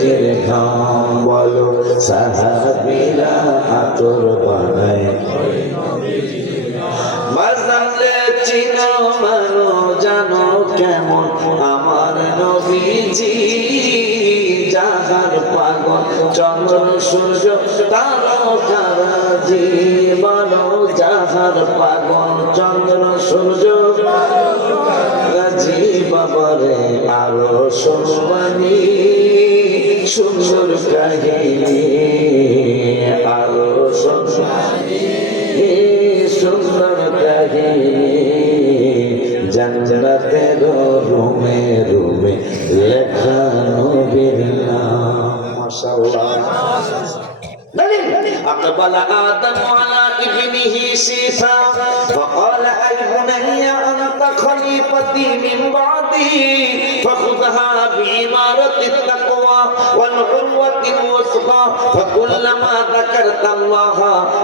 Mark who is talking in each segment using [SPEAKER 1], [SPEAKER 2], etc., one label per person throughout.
[SPEAKER 1] নবীজির ঘাম বলো সাহাবিরা আতর বানায়। বাজালে চিনো মানো, জানো কেমন আমার নবীজি। যাহার পাগল চন্দ্র সূর্য তারকারা জীবন যাহার পাগল চন্দ্র সূর্য রাজি বাবারে, আরও সম্মানী সুন্দর কাহিনী আরো সম্মানী সুন্দর কাহিনী জান্নাতের রুমে রুমে লেখা নবীর নাম মাশাআল্লাহ أقبل آدم على ابنه سيسا فقال أي بني أنت خليفتي من بعدي فخذها بإمارة التقوى والعروة الوثقى فكلما ذكرت الله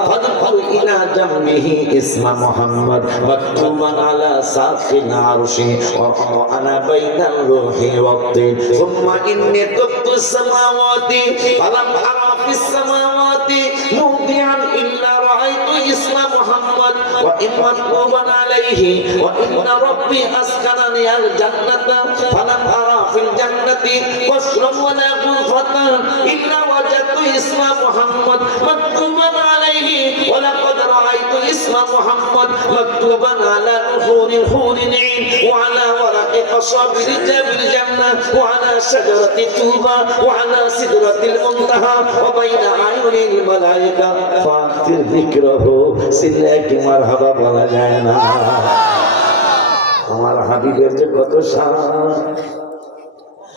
[SPEAKER 1] فاذكر إلى جنبه اسم محمد مكتوبا على ساق العرش وأنا بين الروح والطين ثم إني تبت السماوات فلم أرى في السماوات موضعا إلا رأيت اسم محمد وإن مكتوبا عليه وإن ربي أسكنني الجنة فلم أرى আমার হাবিবের যে কত সারা।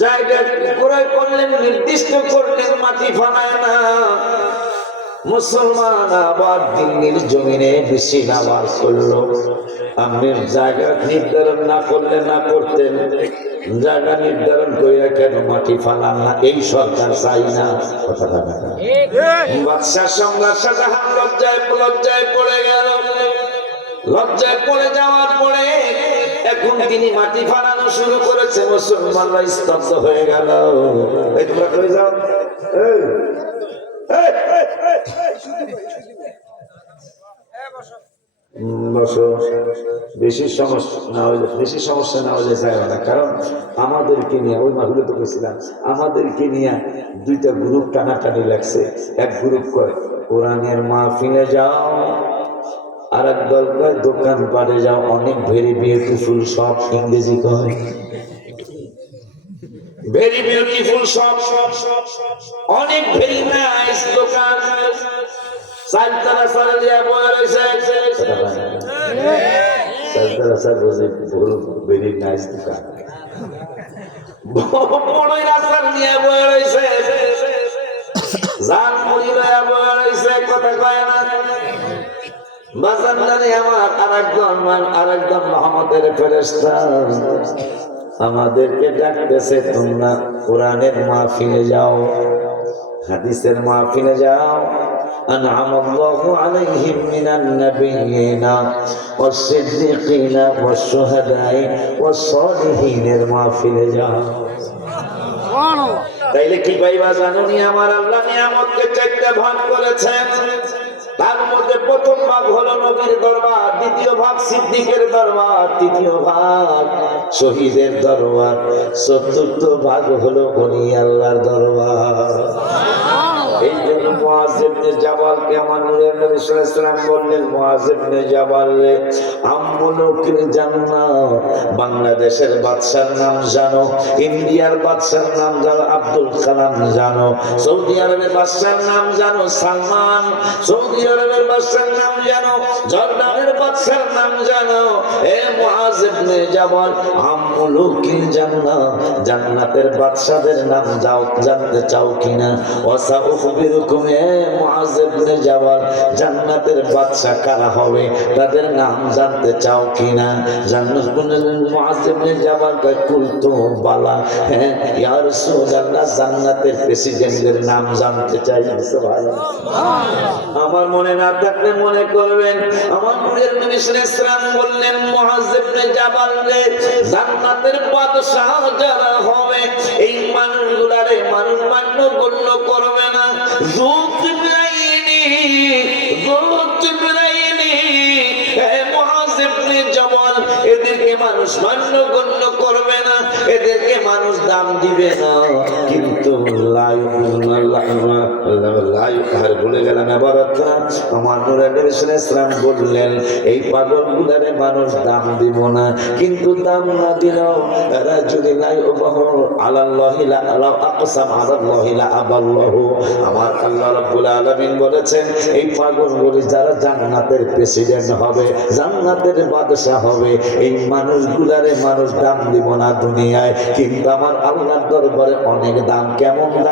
[SPEAKER 1] জায়গা ক্রয় করলেন, নির্দিষ্ট মাটি ফানায় মুসলমান আবার দিল্লির জমিনে বেশি করল। আপনি জায়গা নির্ধারণ না করলে না করতেন। জায়গা নির্ধারণ করিয়া কেন মাটি ফালান না? এই সরকার চাই না। কথাটা বাদশাহ সম্রাট লজ্জায় লজ্জায় পড়ে গেল। লজ্জায় পড়ে যাওয়ার পরে মাটি ফালানো শুরু করেছে, মুসলমানরা হয়ে গেল। এই। বেশি সমস্যা না হলে, বেশি সমস্যা না হলে যায় না, কারণ আমাদেরকে নিয়ে, ওই মাহুলে তো গেছিলাম আমাদেরকে নিয়ে দুইটা গ্রুপ টানাটানি লাগছে। এক গ্রুপ করে, কোরআনের মাহফিলে যাও। আর এক দল কয় দোকান পাড়ে যাও অনেক ভেরি বিউটিফুল সব ইংরেজি কয়। ভেরি বিউটিফুল সব অনেক ভেরি নাইস দোকান। সালতানা সারালিয়া বলে রয়েছে সালতানা স্যার বলছে ভুল ভেরি নাইস দোকান। রাস্তার নিয়ে বয়ে রয়েছে জান মুড়ি লয়া বয়ে রয়েছে কথা কয় না। বাজারে আমার আরেকজন আরেকজন মোহাম্মদের ফেরেস্তা আমাদেরকে ডাকতেছে তোমরা কোরআনের মাহফিলে যাও হাদিসের মাহফিলে যাও أنعم الله عليهم من النبيين والصديقين والشهداء والصالحين المغفر যাও তাইলে কি পাইবা জানুনি আমার আল্লাহ নিয়ামতকে চারটা ভাগ করেছেন তার মধ্যে প্রথম ভাগ দরবার, দ্বিতীয় ভাগ সিদ্দিকের দরবার, তৃতীয় ভাগ শহীদের দরবার, চতুর্থ ভাগ হলো বনি আল্লাহর দরবার। বাংলাদেশের বাদশার নাম জানো, ইন্ডিয়ার বাদশার নাম জানো, আব্দুল কালাম জানো, সৌদি আরবের বাদশার নাম জানো, সালমান, সৌদি আরবের বাদশার নাম জানো, জর্ডানের বাদশার নাম জানো জান্নাতের বাদশাদের নাম যাও, জানতে চাও কিনা? ওয়াসা উখবিরুকুম এ জাবাল, জান্নাতের কারা হবে? তাদের নাম জানতে চাও কিনা? বালা হ্যাঁ জান্নাতের প্রেসিডেন্টের নাম জানতে চাই আমার মনে না থাকলে মনে করবেন, আমার বললেন মুআজ ইবনে রে, জান্নাতের বাদশা যারা হবে দিবে না। পাগল মানুষ দাম না, কিন্তু দাম না দিলেও আল্লাহ বলেছেন, এই পাগলগুলি যারা জান্নাতের প্রেসিডেন্ট হবে, জান্নাতের বাদশা হবে, এই মানুষগুলারে মানুষ দাম দিব না দুনিয়ায়। কিন্তু আমার আল্লাহর দরবারে অনেক দাম, কেমন দাম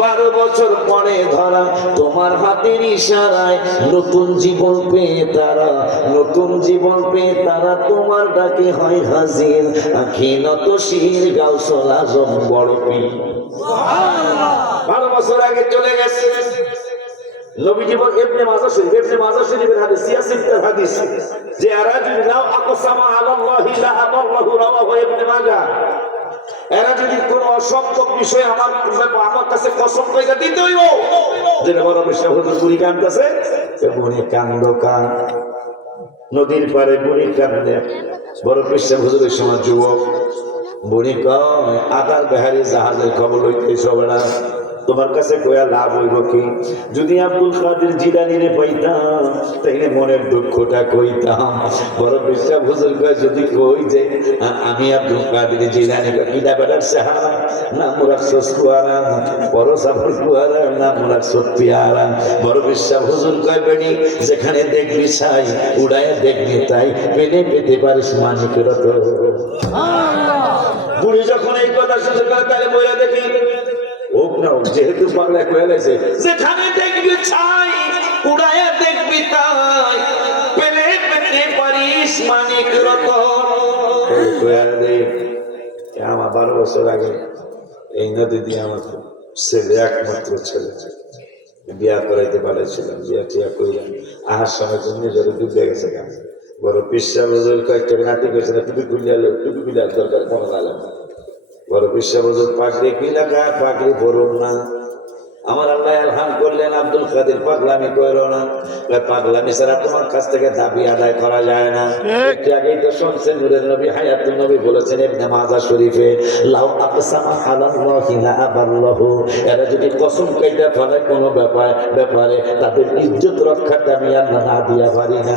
[SPEAKER 1] বারো বছর পরে ধরা তোমার হাতের ইশারায় নতুন জীবন পেয়ে তারা, নতুন জীবন পেয়ে তারা তোমার ডাকে হয় হাজির। আখি নত শির গাউসল আজম বড় পীর। বারো বছর আগে চলে গেছে। যে যদি লাউ আকসামা আলাল্লাহি লা আবাররাহু রাওয়াহু ইবনে মাজাহ এরা যদি কোন বিষয়ে আমার আমার কাছে কসম কইরা দিতে বড় বিষয়, হুজুর বুড়ি কান্দতেছে সে বুড়ি কান্দ কান নদীর পারে বুড়ি কান্দে বড় বিশ্ব হুজুরের সময় যুবক, বুড়ি আদার বেহারি জাহাজের খবর লইতে সবেরা তোমার কাছে কয়া লাভ হইব কি? যদি আব্দুল কাদের জিলানিরে পাইতাম তাইলে মনের দুঃখটা কইতাম। বড় বিশ্বাস হুজুর কয় যদি কই যে আমি আব্দুল কাদের জিলানি কিলা বেড়ার সাহারা না মুরাদ সস্কুয়ারা বড় সাফর কুয়ারা না মুরাদ সত্যিয়ারা বড় বিশ্বাস হুজুর কয় বেড়ি যেখানে দেখবি ছাই উড়ায় দেখবি তাই পেলে পেতে পারিস মানিকের তো বুড়ি যখন এই কথা শুনতে পারে তাহলে বইয়া দেখি হোক না হোক, যেহেতু বাংলা কয়ে গেছে। যেখানে দেখবি ছাই উড়াইয়া দেখবি তাই। পেলে পেতে পারিস মানিক রতন। আমার বারো বছর আগে এই নদী দিয়ে আমার ছেলে একমাত্র ছেলে। বিয়া করাইতে পারেছিলাম বিয়া টিয়া করিলাম আহার সময় জন্য জলে ডুবে গেছে বড় পিসা বজল কয়েকটা নাতি করেছে না টুপি খুলিয়ালো টুপি খুলিয়ার দরকার মনে আলাম বড় বিশ্ব বজল পাগড়ি কি লাগায় পাগড়ি পরুন না। আমার আল্লাহ আলহাম করলেন আব্দুল কাদের পাগলামি করো না। পাগলামি ছাড়া তোমার কাছ থেকে দাবি আদায় করা যায় না। একটু আগেই তো শুনছেন নূরের নবী হায়াতুল নবী বলেছেন ইবনে মাজাহ শরীফে লাউ আকসামা আলাল্লাহি লা আবাল্লাহু। এরা যদি কসম কাইটা ফেলে কোনো ব্যাপার ব্যাপারে তাদের ইজ্জত রক্ষাটা আমি আল্লাহ না দিয়া পারি না।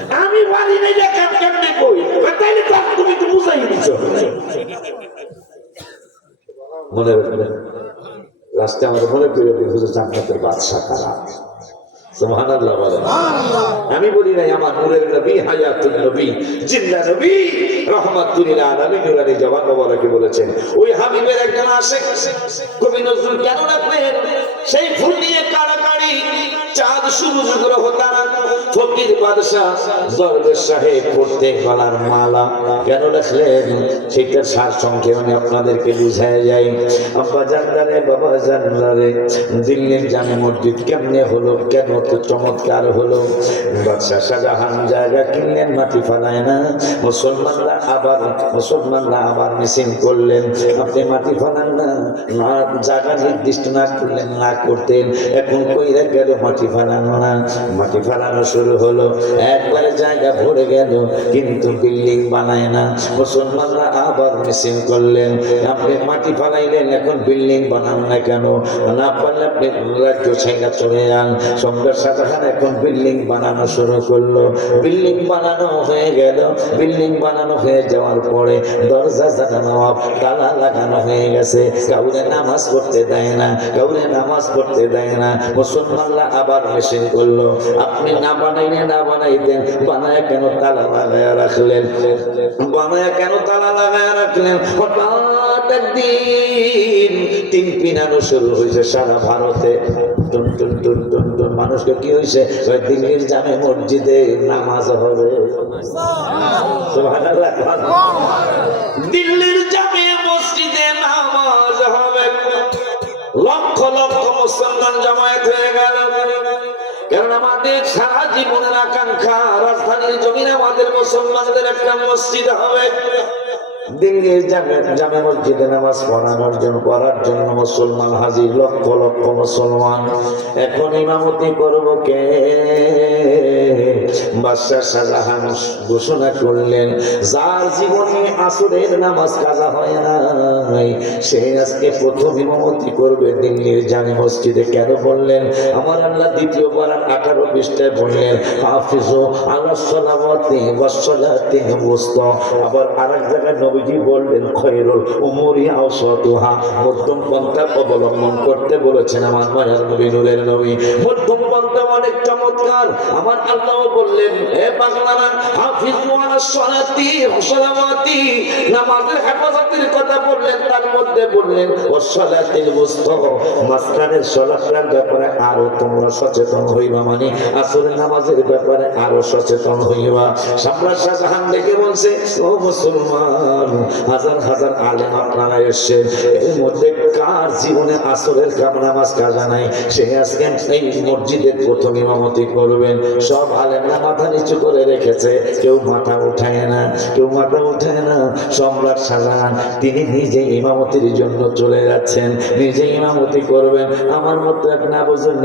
[SPEAKER 1] আমি পারি না এটা কেম- কেমনে কই? তাইলে তো তুমি তো বুঝাই দিছো। মনে রাখবেন লাস্টে আমার মনে করে জান্নাতের বাদশা কারা? সুবহানাল্লাহ বলেন। আমি বলি নাই আমার নূরের নবী হায়াতুল নবী জিন্দা নবী রহমাতুল আলামিন নুরানি জবান মোবারকে বলেছেন ওই হাবিবের একজন আশেক কবি নজরুল কেন রাখবেন সেই ফুল নিয়ে কাড়াকাড়ি চাঁদ সূর্য গ্রহ তারা, ফকির বাদশাহ দরবেশ সাহেব প্রত্যেক গলার মালা কেন রাখলেন সেটার সার সংক্ষেপ আমি আপনাদেরকে বুঝাই যাই। আব্বা জানদারে, বাবা জানদারে দিল্লির জামে মসজিদ কেমনে হলো, কেন তো চমৎকার হলো? বাদশাহ শাহজাহান জায়গা কিনলেন, মাটি ফালায় না। মুসলমানরা আবার মুসলমানরা আবার মিসিং করলেন। আপনি মাটি ফালান না, জায়গা নির্দিষ্ট না করলেন, না করতেন। এখন কইরা গেল মাটি ফালানো না। মাটি ফালানো শুরু হলো। একবারে জায়গা ভরে গেল, কিন্তু বিল্ডিং বানায় না। মুসলমানরা আবার মিসিং করলেন। আপনি মাটি ফালাইলেন, এখন বিল্ডিং বানান না কেন? না পারলে আপনি রাজ্য ছেঙ্গা চলে যান। সম্রাট শাহজাহান এখন বিল্ডিং বানানো শুরু করল। বিল্ডিং বানানো হয়ে গেল। বিল্ডিং বানানো হয়ে যাওয়ার পরে দরজা জানানো তালা লাগানো হয়ে গেছে। কাউরে নামাজ পড়তে দেয় না। কাউরে নামাজ পড়তে দেয় না। মুসলমানরা আবার মেশিন করল। আপনি না বানাইলে না বানাইতেন বানায় কেন তালা লাগায় রাখলেন? বানায় কেন তালা লাগায় রাখলেন? হঠাৎ একদিন তিন পিনানো শুরু হয়েছে সারা ভারতে। টুন টুন টুন টুন টুন। মানুষকে কি হয়েছে দিল্লির জামে মসজিদে নামাজ হবে। সুবহানাল্লাহ। জমায়েত হয়ে গেল। কারণ আমাদের সারা জীবনের আকাঙ্ক্ষা রাজধানীর জমিন আমাদের মুসলমানদের একটা মসজিদ হবে। ঘোষণা করলেন, যার জীবনে আসরের নামাজ কাজা হয় নাই, সে আজকে প্রথম ইমামতি করবে দিল্লির জামে মসজিদে। কেন বললেন? আমার আল্লাহ দ্বিতীয় বার আঠারো পৃষ্ঠায় বললেন, হাফিজু আল্লাহ সালামতি আবার আরেক জায়গায় নবীজি বললেন খয়রুল উমুরি আওসাতুহা। মধ্যম পন্থা অবলম্বন করতে বলেছেন আমার মায়ার নবী, নূরের নবী। মধ্যম পন্থা অনেক চমৎকার। আমার আল্লাহ বললেন, হে পাগলারা হাফিজু আলা সালাতি ওয়াসসালামাতি নামাজের হেফাজতের কথা বললেন, তার মধ্যে বললেন ওয়াসসালাতিল ওয়াস্ত মাসকানের সালাতের ব্যাপারে আরও তোমরা সচেতন হইবা মানে আসরের নামাজের ব্যাপারে আরও সচেতন হইবা। সম্রাট শাহজাহান দেখে বলছে, ও মুসলমান হাজার হাজার আলেম আপনারা এসছেন এর মধ্যে কার জীবনে আসরের কাম নামাজ কাজা নাই? সে আজকে এই মসজিদের প্রথম ইমামতি করবেন। সব আলেমরা মাথা নিচু করে রেখেছে। কেউ মাথা উঠায় না, কেউ মাথা উঠায় না। সম্রাট তিনি নিজে ইমামতির জন্য চলে যাচ্ছেন। নিজে ইমামতি করবেন। আমার মতো এক না বুঝুন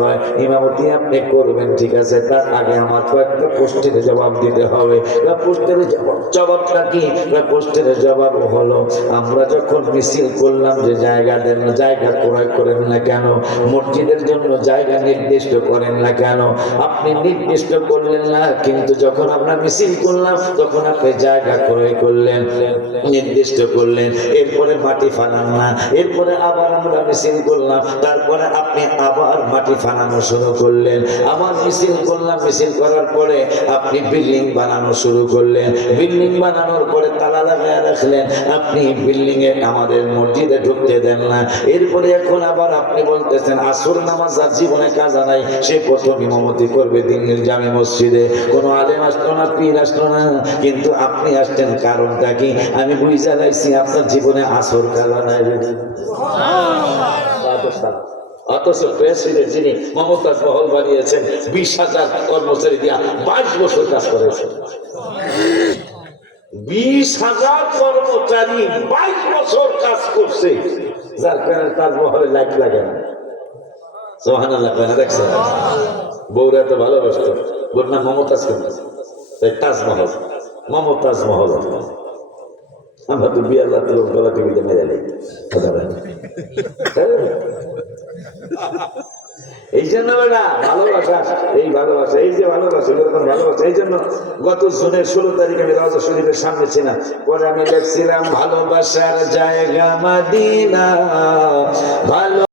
[SPEAKER 1] হয় ইমামতি আপনি করবেন, ঠিক আছে? তার আগে আমার কয়েকটা পোস্টের জবাব দিতে হবে। জবাবটা কি? পোস্টের জবাব হলো, আমরা যখন মিছিল করলাম যে জায়গা দেন না জায়গা ক্রয় করেন না কেন? মসজিদের জন্য জায়গা নির্দিষ্ট করেন না কেন? আপনি নির্দিষ্ট করলেন না, কিন্তু যখন আমরা মিছিল করলাম, তখন আপনি জায়গা ক্রয় করলেন, নির্দিষ্ট করলেন, এরপরে মাটি ফানান না, এরপরে আবার আমরা মিছিল করলাম, তারপরে আপনি আবার মাটি ফানানো শুরু করলেন। আবার মিছিল করলাম, মিছিল করার পরে আপনি বিল্ডিং বানানো শুরু করলেন। বিল্ডিং বানানোর পরে রাখলেন। আপনি বিল্ডিং এ আমাদের মসজিদে ঢুকতে দেন না। এরপরে এখন আবার আপনি বলতেছেন, আসর নামাজ জীবনে কাজা নাই। সে প্রথম ইমামতি করবে দিল্লির জামে মসজিদে। কোনো আলেম না, পীর না। কিন্তু আপনি আসতেন কারণটা কি? আমি বুঝা লাইছি আপনার জীবনে আসর কাজা নাই অথচ প্রেসিডেন্ট যিনি মমতাজ মহল বানিয়েছেন, বিশ হাজার কর্মচারী দিয়া বাইশ বছর কাজ করেছেন। বিশ হাজার কর্মচারী বাইশ বছর কাজ করছে। যার কারণে তার মহলে লাইট লাগে না। সোহানা লাগবে না, দেখছেন? বউরা তো ভালোবাসতো। বোর নাম মমতাজ কিন্তু তাজমহল, মমতাজ মহল। আমরা তো বিয়ার কথা বলেন। এই জন্য বেটা ভালোবাসা, এই ভালোবাসা, এই যে ভালোবাসা, এরকম ভালোবাসা, এই জন্য গত জুনের ষোলো তারিখ আমি রাজা শরীফের সামনে ছিলাম। পরে আমি দেখছিলাম, ভালোবাসার জায়গা মাদিনা, ভালো